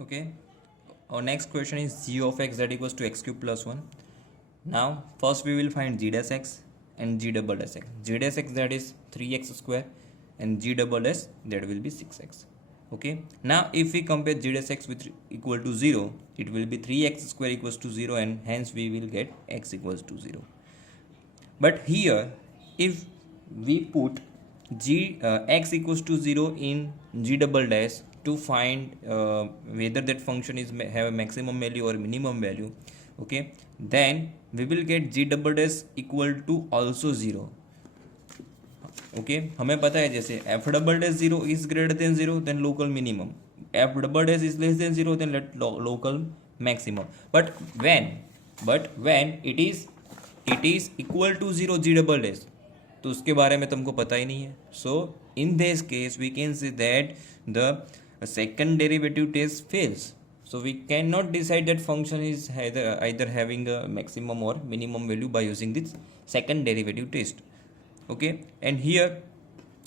Okay. Our next question is g of x that equals to x cube plus 1. Now, first we will find g dash x and g double dash x. G dash x that is 3x square and g double dash that will be 6x. Okay. Now, if we compare g dash x with equal to 0, it will be 3x square equals to 0 and hence we will get x equals to 0. But here, if we put x equals to 0 in g double dash to find whether that function is have a maximum value or minimum value, okay, then we will get g double dash equal to also 0. Okay हमें पता है जैसे F double dash zero is greater than zero then local minimum, F double dash is less than zero then local maximum. But when it is equal to zero G double dash, तो उसके बारे में तुमको पता ही नहीं है. So in this case we can say that the second derivative test fails. So we cannot decide that function is either having a maximum or minimum value by using this second derivative test. Okay and here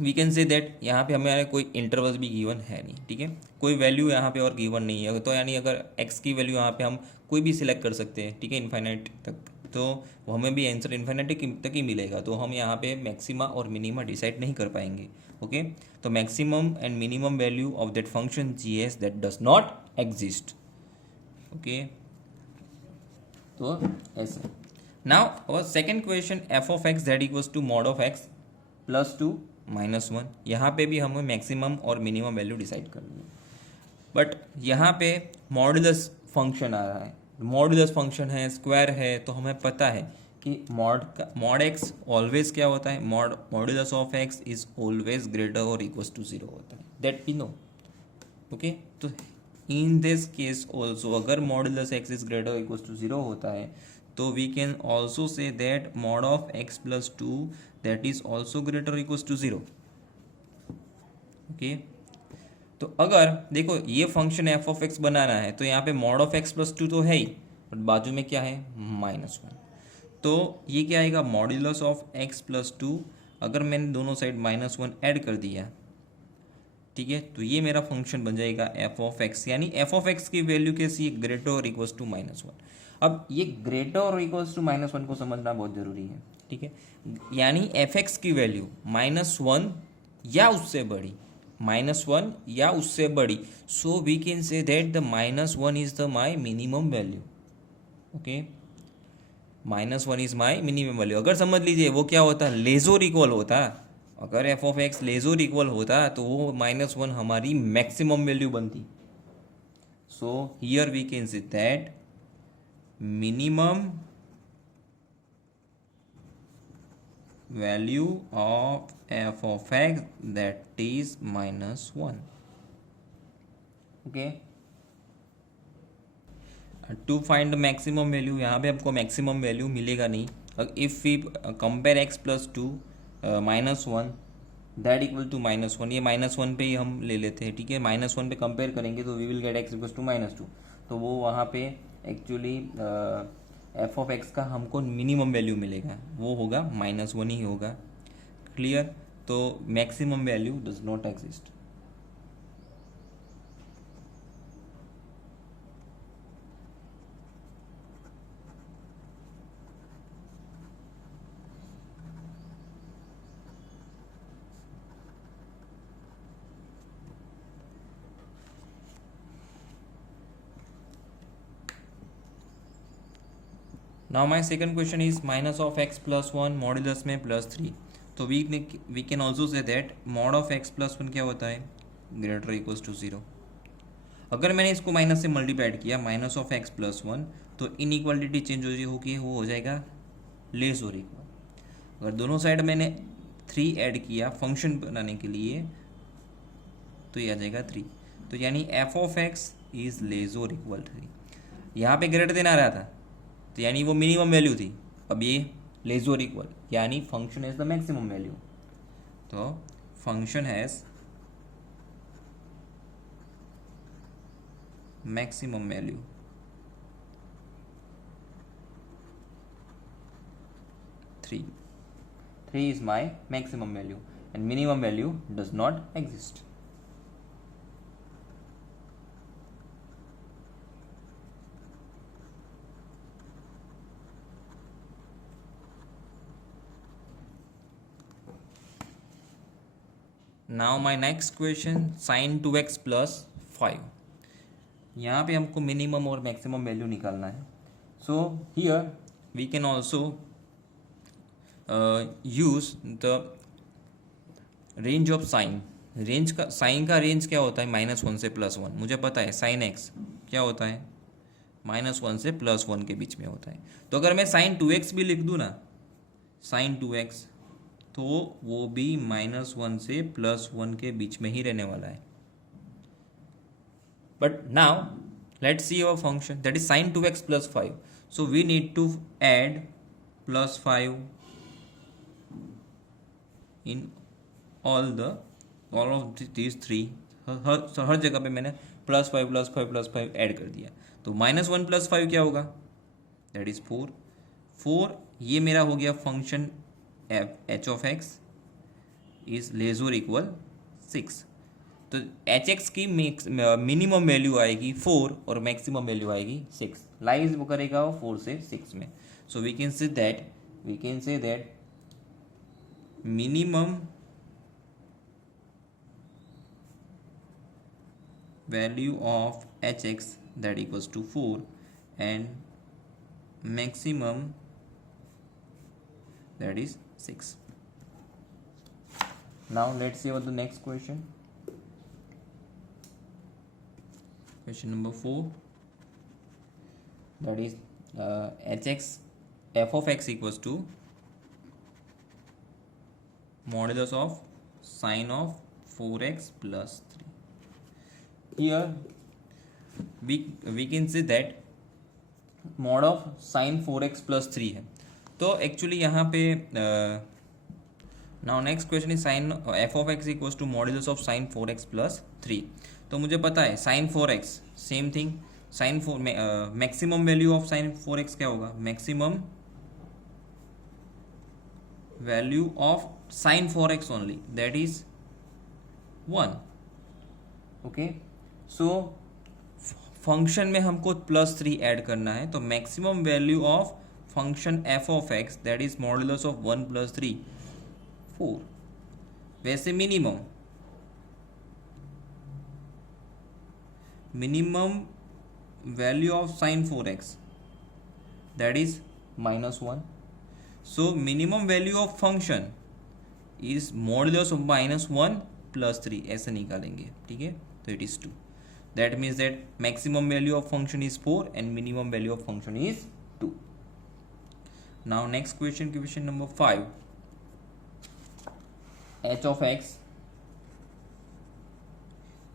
we can say that यहाँ पे हमारे कोई intervals भी given है नहीं. ठीक है, कोई वैल्यू यहाँ पे और गिवन नहीं है, तो यानी अगर x की वैल्यू यहाँ पे हम कोई भी सिलेक्ट कर सकते हैं. ठीक है, इन्फाइनाइट तक, तो हमें भी आंसर इन्फाइनाइट तक ही मिलेगा. तो हम यहाँ पे मैक्सिमा और मिनिमा डिसाइड नहीं कर पाएंगे. ओके, तो maximum and minimum value of that function G S that does not exist. Okay, तो ऐसे. Now our second question f of x that equals to mod of x plus 2 minus 1. यहाँ पे भी हमें मैक्सिमम और minimum value decide करनी है. But यहाँ पे मॉडुलस फंक्शन आ रहा है. मॉडुलस फंक्शन है, स्क्वायर है, तो हमें पता है कि मॉड एक्स ऑलवेज क्या होता है, modulus of x is always greater और इक्वल्स टू 0 होता है. That we know. ओके, तो इन दिस केस ऑल्सो अगर मॉडुलस एक्स इज ग्रेटर और इक्वल्स टू 0 होता है, तो we can also say that mod of x plus 2 that is also greater equals to 0. Okay, तो अगर देखो ये फंक्शन एफ ऑफ एक्स बनाना है तो यहाँ पे मॉड ऑफ एक्स प्लस 2 तो है ही, बट बाजू में क्या है -1. तो ये क्या आएगा मॉड्यूलस ऑफ एक्स प्लस 2. अगर मैंने दोनों साइड -1 ऐड कर दिया, ठीक है, तो ये मेरा फंक्शन बन जाएगा एफ ऑफ एक्स. यानी एफ ऑफ एक्स की वैल्यू कैसी है, ग्रेटर और इक्वल्स टू -1. अब ये ग्रेटर और इक्वल्स टू -1 को समझना बहुत जरूरी है. ठीक है, यानी एफ एक्स की वैल्यू -1 या उससे बड़ी, -1 या उससे बड़ी. So we can say that the -1 is the my minimum value. Okay, -1 is my minimum value. अगर समझ लीजिए वो क्या होता, लेस और इक्वल होता. अगर एफ ऑफ एक्स लेस और इक्वल होता तो वो -1 हमारी मैक्सिमम वैल्यू बनती. So here we can say that minimum value of f of x that is -1. okay, to find maximum value, यहाँ पे आपको maximum value मिलेगा नहीं. if we compare x plus 2 -1 that equal to -1, ये -1 पे ही हम ले लेते हैं. ठीक है, -1 पे कंपेयर करेंगे तो we will get x equal to -2. तो वो वहाँ पे एक्चुअली एफ ऑफ एक्स का हमको मिनिमम वैल्यू मिलेगा, वो होगा -1 ही होगा. क्लियर, तो maximum value does not exist. Now my second question is minus of x plus 1 modulus में +3. तो we can also say that mod of x plus 1 क्या होता है, ग्रेटर इक्वल्स टू 0. अगर मैंने इसको माइनस से मल्टीप्लाइड किया माइनस ऑफ एक्स प्लस 1, तो इनइक्वालिटी चेंज होगी, वो हो जाएगा लेस और इक्वल. अगर दोनों साइड मैंने 3 ऐड किया फंक्शन बनाने के लिए, तो ये आ जाएगा 3. तो यानी F of x is less और इक्वल 3. यहाँ पे ग्रेटर देन आ रहा था, तो यानी वो मिनिमम वैल्यू थी. अब ये लेस और इक्वल, यानी function has the maximum value. तो function has maximum value. 3 is my maximum value and minimum value does not exist. Now my next question, sine 2x plus 5। यहाँ पे हमको मिनिमम और मैक्सिमम वैल्यू निकालना है। So here we can also use the range of sine. Range का, sine का range क्या होता है? -1 से +1। मुझे पता है साइन x क्या होता है, -1 से +1 के बीच में होता है। तो अगर मैं साइन 2x भी लिख दूँ ना, साइन 2x, तो वो भी -1 से +1 के बीच में ही रहने वाला है। But now let's see our function that is sine 2x plus 5। So we need to add +5 in all of these three. हर जगह पे मैंने +5 +5 ऐड कर दिया। तो -1 + 5 क्या होगा? That is 4। 4 ये मेरा हो गया function h of x is less और इक्वल 6। तो एच एक्स की मिनिमम वैल्यू आएगी 4 और मैक्सिमम वैल्यू आएगी 6। लाइज वो करेगा 4 से 6 में। So we can say that minimum value of h x that equals to 4 and maximum that is 6। Now let's see about the next question. Question number 4, that is f of x equals to modulus of sine of 4x plus 3. Here we can say that mod of sine 4x plus 3 है। तो actually यहाँ पे now next question is sine f of x equals to modulus of sine 4x plus 3। तो मुझे पता है sine 4x same thing, sine 4 maximum value of sine 4x क्या होगा? Maximum value of sine 4x only that is 1। Okay, so function में हमको +3 add करना है। तो maximum value of function f of x that is modulus of 1 + 3 4। वैसे minimum value of sine 4x that is -1। So minimum value of function is modulus of -1 + 3 ऐसे निकालेंगे, ठीक है? तो it is 2। That means that maximum value of function is 4 and minimum value of function is 2। Now next question number 5, h of x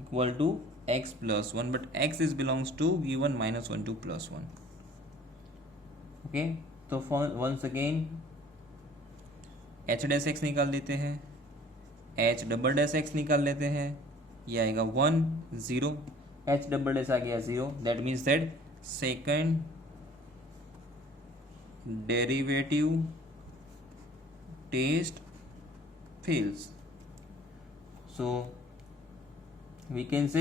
equal to x plus 1, but x is belongs to v1 - 1 to +1। Okay, तो once again h dash x निकाल देते हैं, h double dash x निकाल लेते हैं, ये आएगा 1 0, h double dash आ गया 0। That means that second derivative test fails। So we can say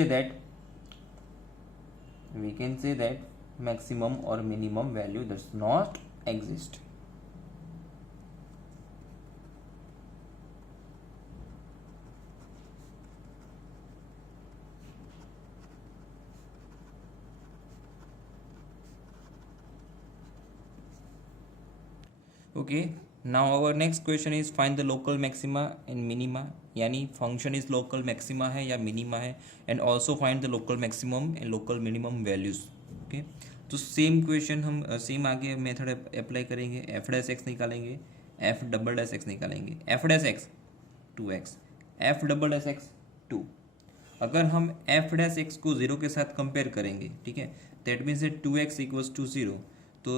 that maximum or minimum value does not exist। Okay, now our next question is find the local maxima and minima, यानी function is local maxima है या minima है, and also find the local maximum and local minimum values. Okay, तो same question हम same आगे method apply करेंगे। f dash x निकालेंगे, f double dash x निकालेंगे। f dash x 2x, f double dash x 2। अगर हम f dash x को 0 के साथ कंपेयर करेंगे, ठीक है, that means 2x equals to 0, तो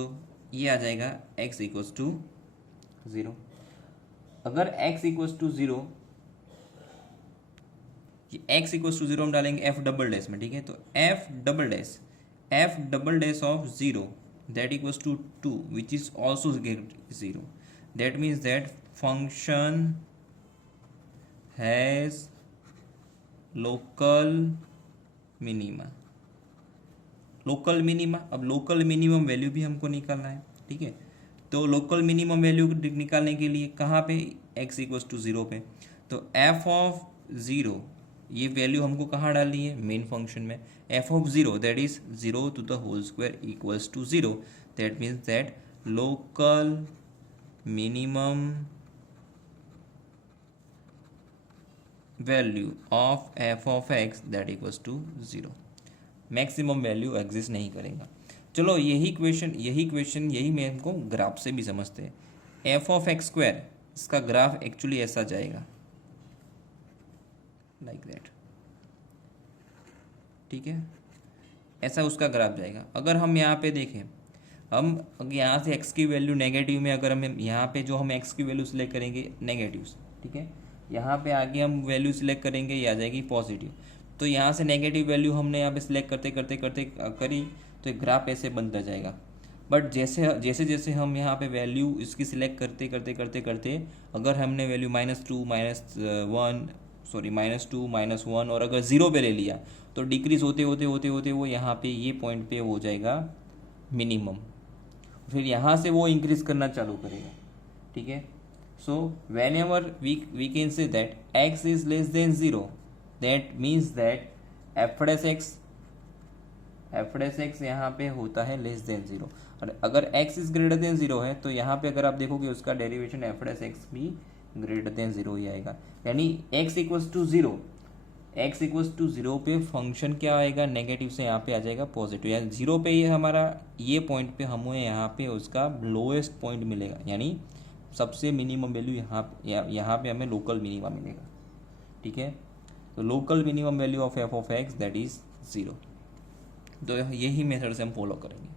ये आ जाएगा x इक्वल्स टू 0। अगर x equals to 0, x equals to 0 हम डालेंगे f डबल डैश में, ठीक है, तो f double dash of 0 that equals to 2 which is also 0। That means that function has local minima. Local minima, अब local minimum value भी हमको निकालना है, ठीक है। तो लोकल मिनिमम वैल्यू निकालने के लिए कहाँ पे, x इक्वल्स टू 0 पे, तो f ऑफ 0, ये वैल्यू हमको कहाँ डालनी है, मेन फंक्शन में. F of 0 that is 0 to the whole square equals to 0. That means that local minimum value of f of x that equals to 0. Maximum value exist नहीं करेगा. चलो यही क्वेश्चन यही मैं हमको ग्राफ से भी समझते हैं. एफ ऑफ एक्स स्क्वायर, इसका ग्राफ एक्चुअली ऐसा जाएगा, लाइक दैट. ठीक है, ऐसा उसका ग्राफ जाएगा. अगर हम यहाँ पे देखें, हम अगर यहाँ से x की वैल्यू नेगेटिव में, अगर हम यहाँ पे जो हम x की वैल्यू सिलेक्ट करेंगे नेगेटिव, ठीक है, यहाँ पे आगे हम वैल्यू सिलेक्ट करेंगे, ये आ जाएगी पॉजिटिव. तो यहाँ से नेगेटिव वैल्यू हमने यहाँ पे सिलेक्ट करते करते करते करी, तो ग्राफ ऐसे बनता जाएगा. बट जैसे जैसे हम यहाँ पे वैल्यू इसकी सिलेक्ट करते करते करते करते, अगर हमने वैल्यू -2 -2 -1 और अगर 0 पे ले लिया, तो डिक्रीज होते होते होते होते वो यहाँ पे ये पॉइंट पे हो जाएगा मिनिमम. फिर यहाँ से वो इंक्रीज करना चालू करेगा. ठीक है, so whenever we can say that x is less than 0, that means that f dash x यहाँ पे होता है लेस देन 0. और अगर x इज ग्रेटर देन 0 है, तो यहाँ पे अगर आप देखोगे उसका डेरिवेशन एफ डैश एक्स भी ग्रेटर देन 0 ही आएगा. यानी x इक्वल्स टू 0 पे फंक्शन क्या आएगा, नेगेटिव से यहाँ पे आ जाएगा पॉजिटिव. यानी 0 पे ये हमारा ये पॉइंट पे हमें यहाँ पे उसका लोएस्ट पॉइंट मिलेगा, यानी सबसे मिनिमम वैल्यू यहाँ पे हमें लोकल मिनिमम मिलेगा. ठीक है, तो local minimum value of f of x that is 0. तो यही मेथड से हम फॉलो करेंगे.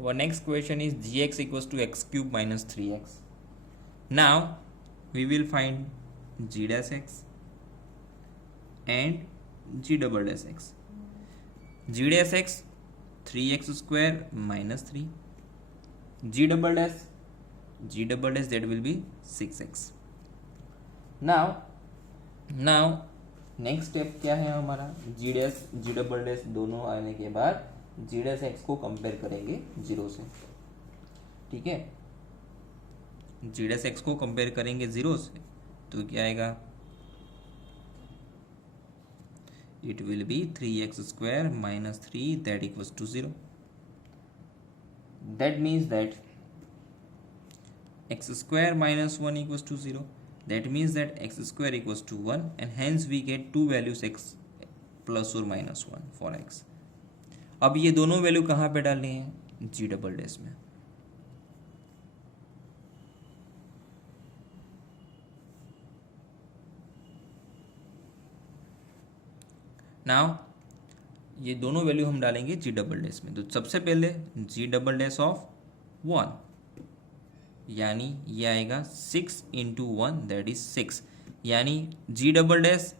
Our next question is gx equals to x cube minus 3x. Now we will find g dash x and g double dash x. G dash x 3x square minus 3. G double dash that will be 6x. Now next step क्या है हमारा, जी double dash दोनों आने के बाद g dash x को compare करेंगे 0 से. ठीक है, जी डैश एक्स को कंपेयर करेंगे 0 से, तो क्या आएगा, it will be 3x square minus 3 that equals to 0. That means that x square minus 1 equals to 0. That means that x square equals to 1, and hence we get two values x plus or minus 1 for x. अब ये दोनों value कहाँ पे डालनी है, जी double dash में. Now ये दोनों वैल्यू हम डालेंगे जी डबल डैश में. तो सबसे पहले जी डबल डैश ऑफ 1, यानी ये आएगा 6 इंटू 1 दैट इज 6. यानी G double dash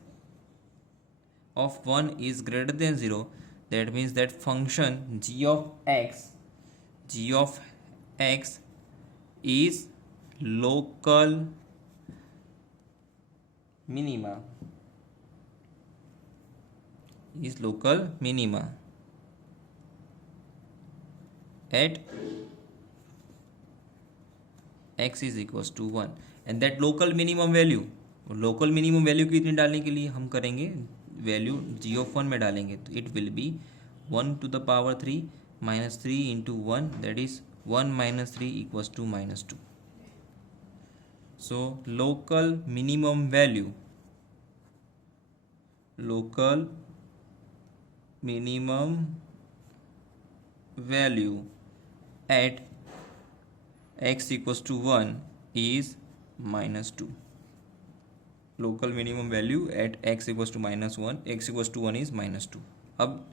of 1 is greater than 0. That means that function G of x is local minima at x is equals to 1, and that local minimum value कितनी डालने के लिए हम करेंगे, वैल्यू g of 1 में डालेंगे, तो it will be 1 to the power 3 minus 3 into 1 that is 1 minus 3 equals to minus 2. So local minimum value at x equals to 1 is minus 2. Local minimum value at x equals to x equals to 1 is minus 2. अब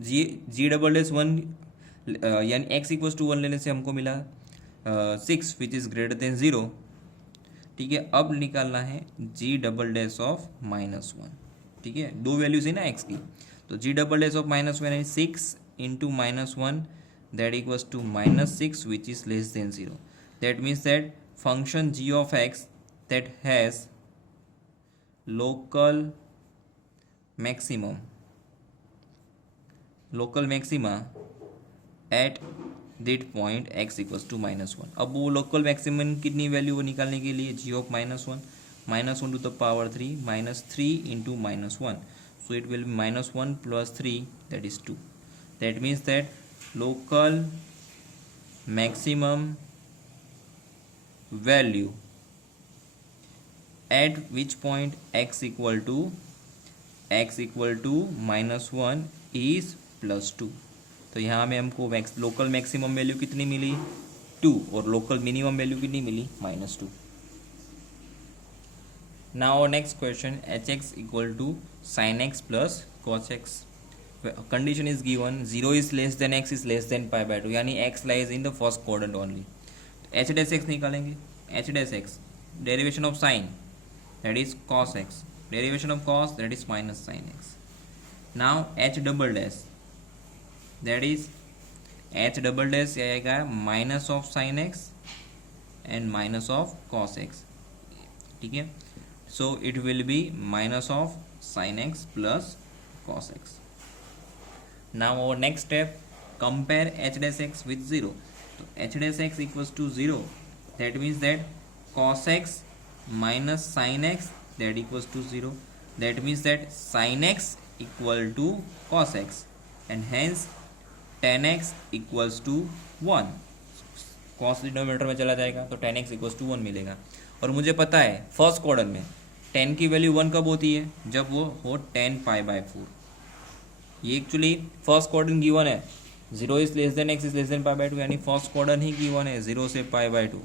जी double dash 1 यानी x equals to 1 लेने से हमको मिला 6 which is greater than 0. ठीक है, अब निकालना है जी डबल डैश ऑफ -1. ठीक है, दो वैल्यूज है ना x की, तो जी डबल डैश ऑफ -1 है 6 into -1 that equals to -6 which is less than 0. That means that function g of x that has local maxima at that point x equals to -1. अब वो लोकल मैक्सिमम कितनी value वो निकालने के लिए g of -1 minus 1 to the power 3 minus 3 into minus 1. So it will be minus 1 plus 3, that is 2. That means that local maximum value at which point x equal to minus 1 is plus 2. तो यहाँ में हमको local maximum value कितनी मिली 2 और local minimum value कितनी मिली minus 2. Now our next question, hx equal to sin x plus cos x. Condition is given 0 is less than x is less than pi by 2, यानी x lies in the first quadrant only. h dash x निकालेंगे. h dash x derivation of sin, that is cos x, derivation of cos, that is minus sin x. Now h double dash, that is h double dash आएगा minus of sin x and minus of cos x. ठीक है. So it will be minus of sin x plus cos x. Now our next step, compare h dash x with 0. So h dash x equals to 0. That means that cos x minus sin x, that equals to 0. That means that sin x equal to cos x and hence tan x equals to 1. cos denominator में चला जाएगा तो tan x equals to 1 मिलेगा. और मुझे पता है first quadrant में tan की वैल्यू 1 कब होती है, जब वो हो tan पाई बाय 4. ये एक्चुअली फर्स्ट क्वाड्रेंट गिवन है 0 is less then x is less than pi by 2, यानी फर्स्ट क्वाड्रेंट ही गिवन है 0 से पाई बाय 2.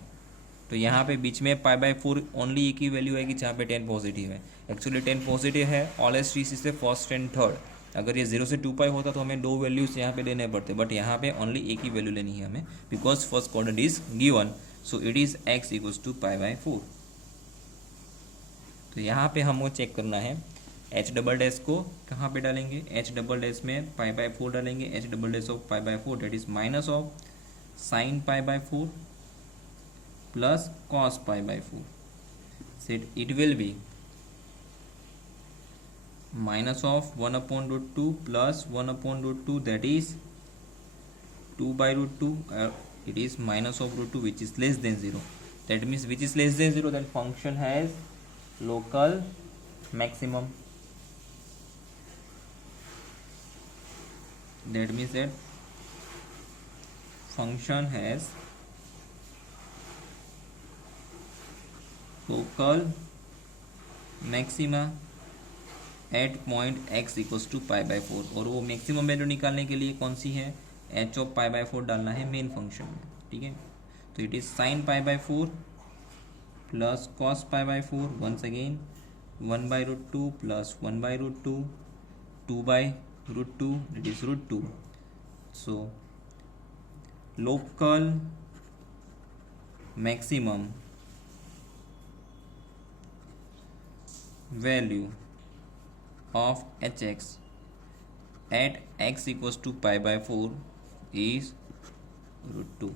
तो यहाँ पे बीच में पाई बाय 4 ओनली एक ही वैल्यू आएगी जहाँ पे 10 पॉजिटिव है. एक्चुअली 10 पॉजिटिव है, ऑलवेज ट्रीज से फर्स्ट एंड थर्ड. अगर ये 0 से 2 पाई होता तो हमें 2 वैल्यूज यहाँ पे लेने पड़ते, बट यहाँ पे ओनली एक ही वैल्यू लेनी है हमें because first quadrant is given. So it is x equals to pi by 4. तो यहाँ पे हमको चेक करना है h डबल डैश को कहाँ पे डालेंगे. h डबल डैश में पाई बाय 4 डालेंगे. h double dash of pi by 4, that is minus of sine pi by 4 plus cos pi by 4. Set it will be minus of 1 upon root 2 plus 1 upon root 2, that is 2 by root 2. It is minus of root 2 which is less than 0. That means which is less than 0, that function has local maximum. That means that function has local maxima at point x equals to pi by 4. और वो maximum value निकालने के लिए कौन सी है, h of pi by 4 डालना है main function में. ठीक है. तो it is sine pi by 4 plus cos pi by 4, once again 1 by root 2 plus 1 by root 2, 2 by root 2, that is root 2. So local maximum value of hx at x equals to pi by 4 is root 2.